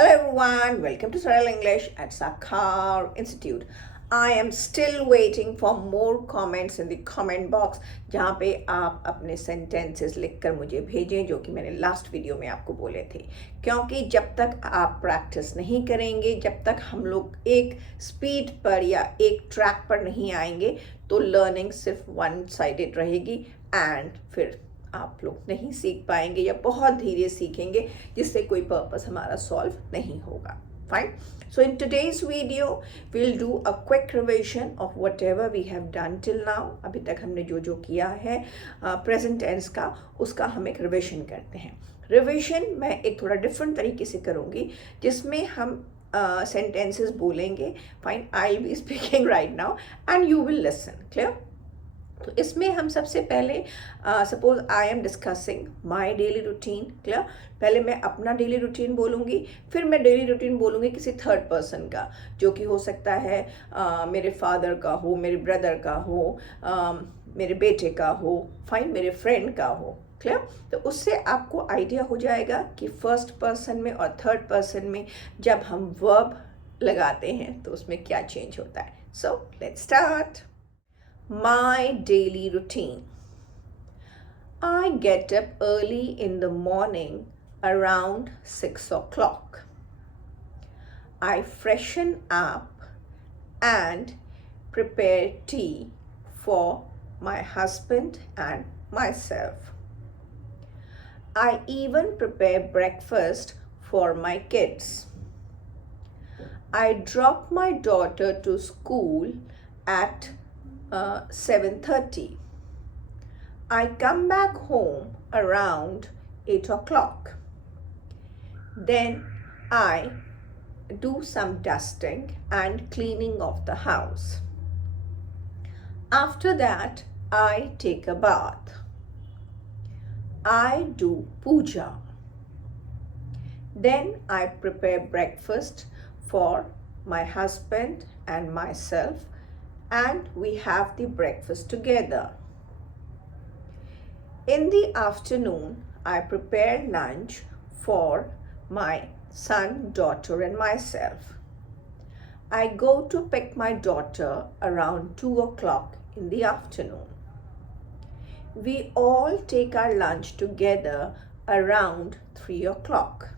Hello everyone, welcome to Surreal English at Sakhar Institute. I am still waiting for more comments in the comment box जहाँ पे आप अपने sentences लिखकर मुझे भेजें जो कि मैंने लास्ट वीडियो में आपको बोले थे, क्योंकि जब तक आप प्रैक्टिस नहीं करेंगे, जब तक हम लोग एक स्पीड पर या एक ट्रैक पर नहीं आएंगे तो लर्निंग सिर्फ वन साइडेड रहेगी एंड फिर आप लोग नहीं सीख पाएंगे या बहुत धीरे सीखेंगे जिससे कोई पर्पस हमारा सॉल्व नहीं होगा. Fine. So in today's video, we'll do a quick revision of whatever we have done till now. अभी तक हमने जो जो किया है present tense का, उसका हम एक revision करते हैं. Revision मैं एक थोड़ा different तरीके से करूँगी जिसमें हम sentences बोलेंगे. Fine. I'll be speaking right now and you will listen. Clear? तो इसमें हम सबसे पहले suppose I am discussing my daily routine. Clear? पहले मैं अपना डेली रूटीन बोलूँगी, फिर मैं डेली रूटीन बोलूँगी किसी थर्ड पर्सन का, जो कि हो सकता है मेरे फादर का हो, मेरे ब्रदर का हो, मेरे बेटे का हो, फाइन, मेरे फ्रेंड का हो. क्लियर? तो उससे आपको आइडिया हो जाएगा कि फर्स्ट पर्सन में और थर्ड पर्सन में जब हम वर्ब लगाते हैं तो उसमें क्या चेंज होता है. So let's start. My daily routine. I get up early in the morning around 6 o'clock. I freshen up and prepare tea for my husband and myself. I even prepare breakfast for my kids. I drop my daughter to school at 7:30. I come back home around 8 o'clock. Then I do some dusting and cleaning of the house. After that, I take a bath. I do puja. Then I prepare breakfast for my husband and myself, and we have the breakfast together. In the afternoon, I prepare lunch for my son, daughter, and myself. I go to pick my daughter around 2 o'clock in the afternoon. We all take our lunch together around 3 o'clock.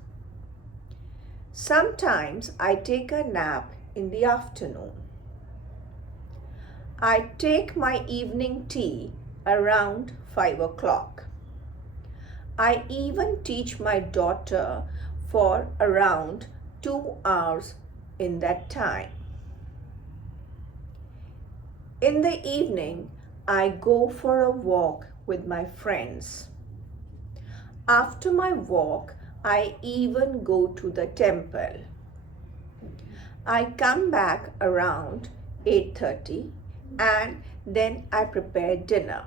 Sometimes I take a nap in the afternoon. I take my evening tea around 5 o'clock. I even teach my daughter for around 2 hours in that time. In the evening, I go for a walk with my friends. After my walk, I even go to the temple. I come back around 8:30 and then I prepare dinner.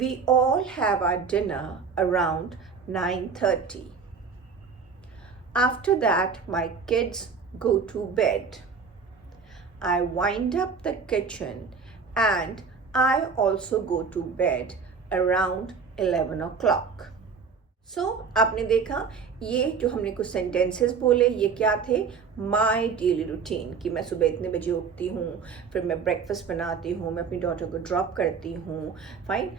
We all have our dinner around 9:30. After that, my kids go to bed. I wind up the kitchen and I also go to bed around 11 o'clock. सो आपने देखा ये जो हमने कुछ सेंटेंसेस बोले ये क्या थे, माई डेली रूटीन, कि मैं सुबह इतने बजे उठती हूँ, फिर मैं ब्रेकफास्ट बनाती हूँ, मैं अपनी डॉटर को ड्रॉप करती हूँ, फाइन,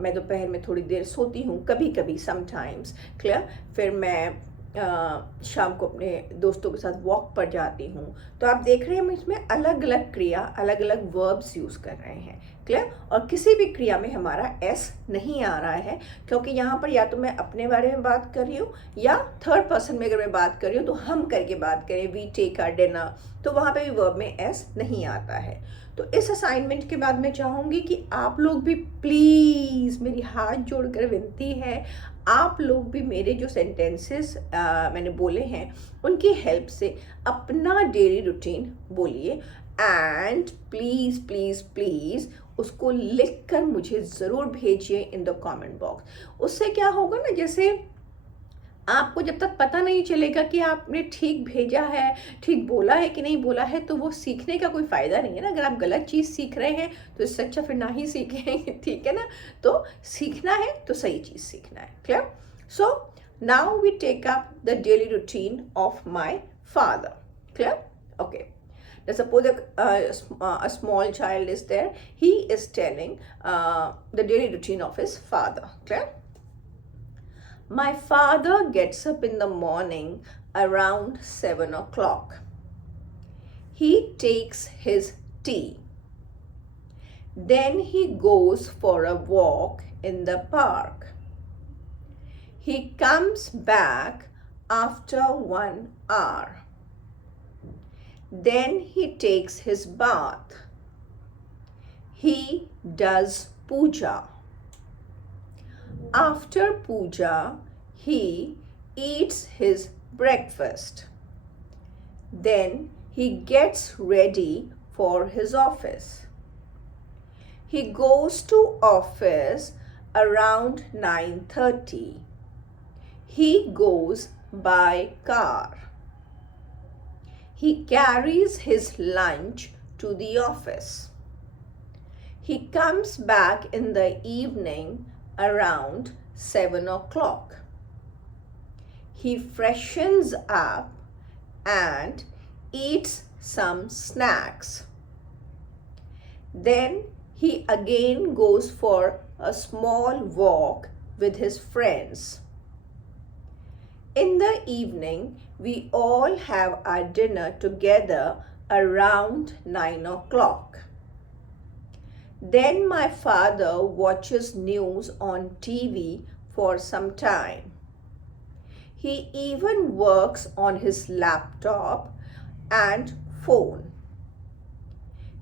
मैं दोपहर में थोड़ी देर सोती हूँ कभी कभी, समटाइम्स. क्लियर? फिर मैं शाम को अपने दोस्तों के साथ वॉक पर जाती हूँ. तो आप देख रहे हैं हम इसमें अलग अलग क्रिया, अलग अलग वर्ब्स यूज़ कर रहे हैं. क्लियर? और किसी भी क्रिया में हमारा एस नहीं आ रहा है, क्योंकि यहाँ पर या तो मैं अपने बारे में बात कर रही हूँ या थर्ड पर्सन में अगर मैं बात कर रही हूँ तो हम करके बात करें, वी टेक आवर डिनर, तो वहाँ पे भी वर्ब में एस नहीं आता है. तो इस असाइनमेंट के बाद मैं चाहूँगी कि आप लोग भी प्लीज़, मेरी हाथ जोड़कर विनती है, आप लोग भी मेरे जो सेंटेंसेस मैंने बोले हैं उनकी हेल्प से अपना डेली रूटीन बोलिए एंड प्लीज़ प्लीज़ प्लीज़ उसको लिखकर मुझे ज़रूर भेजिए इन द कमेंट बॉक्स. उससे क्या होगा ना, जैसे आपको जब तक पता नहीं चलेगा कि आपने ठीक भेजा है, ठीक बोला है कि नहीं बोला है, तो वो सीखने का कोई फ़ायदा नहीं है ना. अगर आप गलत चीज़ सीख रहे हैं तो इससे अच्छा फिर ना ही सीखें. ठीक है ना? तो सीखना है तो सही चीज़ सीखना है. क्लियर? सो Now we take up the daily routine of my father. Clear? Okay. Now suppose a small child is there. He is telling the daily routine of his father. Clear? My father gets up in the morning around 7 o'clock. He takes his tea. Then he goes for a walk in the park. He comes back after 1 hour. Then he takes his bath. He does puja. After puja, he eats his breakfast. Then he gets ready for his office. He goes to office around 9:30. He goes by car. He carries his lunch to the office. He comes back in the evening around 7 o'clock. He freshens up and eats some snacks. Then he again goes for a small walk with his friends. In the evening, we all have our dinner together around 9 o'clock. Then my father watches news on TV for some time. He even works on his laptop and phone.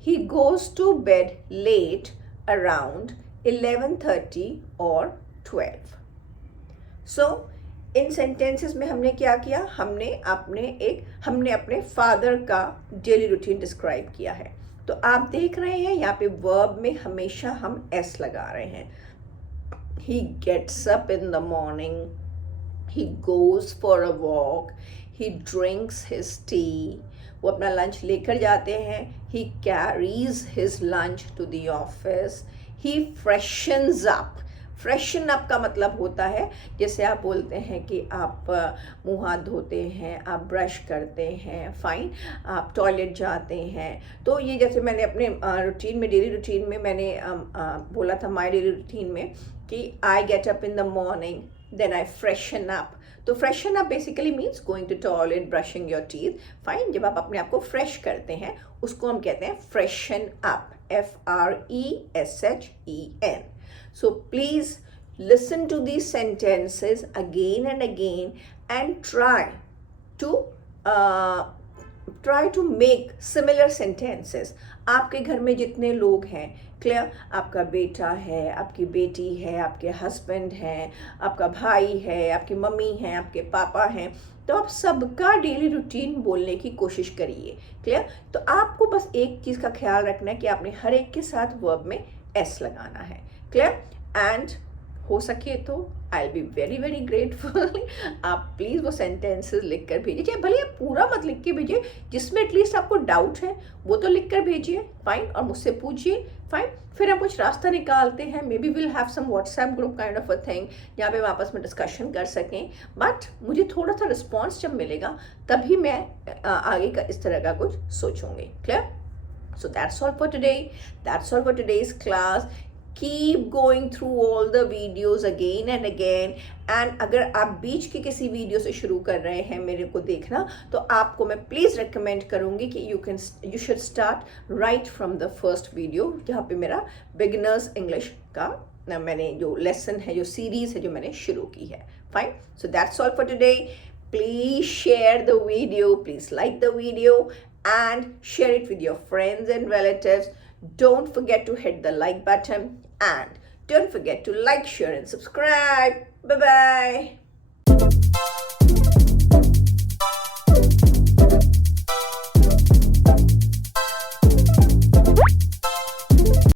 He goes to bed late around 11:30 or 12. So इन सेंटेंसेस में हमने क्या किया, हमने अपने फादर का daily routine describe किया है. तो आप देख रहे हैं यहाँ पे वर्ब में हमेशा हम एस लगा रहे हैं. He gets up in the morning. He goes for a walk. He drinks his tea. वो अपना लंच लेकर जाते हैं. He carries his lunch to the office. He freshens up. Freshen up का मतलब होता है जैसे आप बोलते हैं कि आप मुंह हाथ धोते हैं, आप ब्रश करते हैं, फाइन, आप टॉयलेट जाते हैं. तो ये जैसे मैंने अपने रूटीन में, डेली रूटीन में मैंने बोला था माय डेली रूटीन में कि I get up in the morning, then I freshen up. तो freshen up basically means going to toilet, brushing your teeth. Fine, जब आप अपने आप को फ्रेश करते हैं उसको हम कहते हैं freshen up. FRESHEN. So please listen to these sentences again and again and try to make similar sentences. आपके घर में जितने लोग हैं, क्लियर, आपका बेटा है, आपकी बेटी है, आपके हस्बैंड हैं, आपका भाई है, आपकी मम्मी है, आपके पापा हैं, तो आप सबका डेली रूटीन बोलने की कोशिश करिए. क्लियर. तो आपको बस एक चीज़ का ख्याल रखना है कि आपने हर एक के साथ वर्ब में एस लगाना है. क्लियर. एंड हो सके तो आई बी वेरी वेरी ग्रेटफुल आप प्लीज़ वो सेंटेंसेस लिख कर भेजिए. चाहे भले आप पूरा मत लिख के भेजिए, जिसमें एटलीस्ट आपको डाउट है वो तो लिख कर भेजिए. फाइन. और मुझसे पूछिए. फाइन. फिर हम कुछ रास्ता निकालते हैं. Maybe will have some WhatsApp group kind of a thing जहाँ पे हम आपस में डिस्कशन कर सकें. बट मुझे थोड़ा सा रिस्पॉन्स जब मिलेगा तभी मैं आगे का इस तरह का कुछ सोचूंगी. Clear. So that's all for today. That's all for today's class. Keep going through all the videos again and again. And अगर आप बीच के किसी वीडियो से शुरू कर रहे हैं मेरे को देखना, तो आपको मैं प्लीज़ रिकमेंड करूँगी कि you should start right from the first video, जहाँ पे मेरा बिगिनर्स इंग्लिश का मैंने जो लेसन है, जो सीरीज़ है, जो मैंने शुरू की है. Fine. So that's all for today. Please share the video. Please like the video and share it with your friends and relatives. Don't forget to hit the like button and don't forget to like, share and subscribe. Bye bye.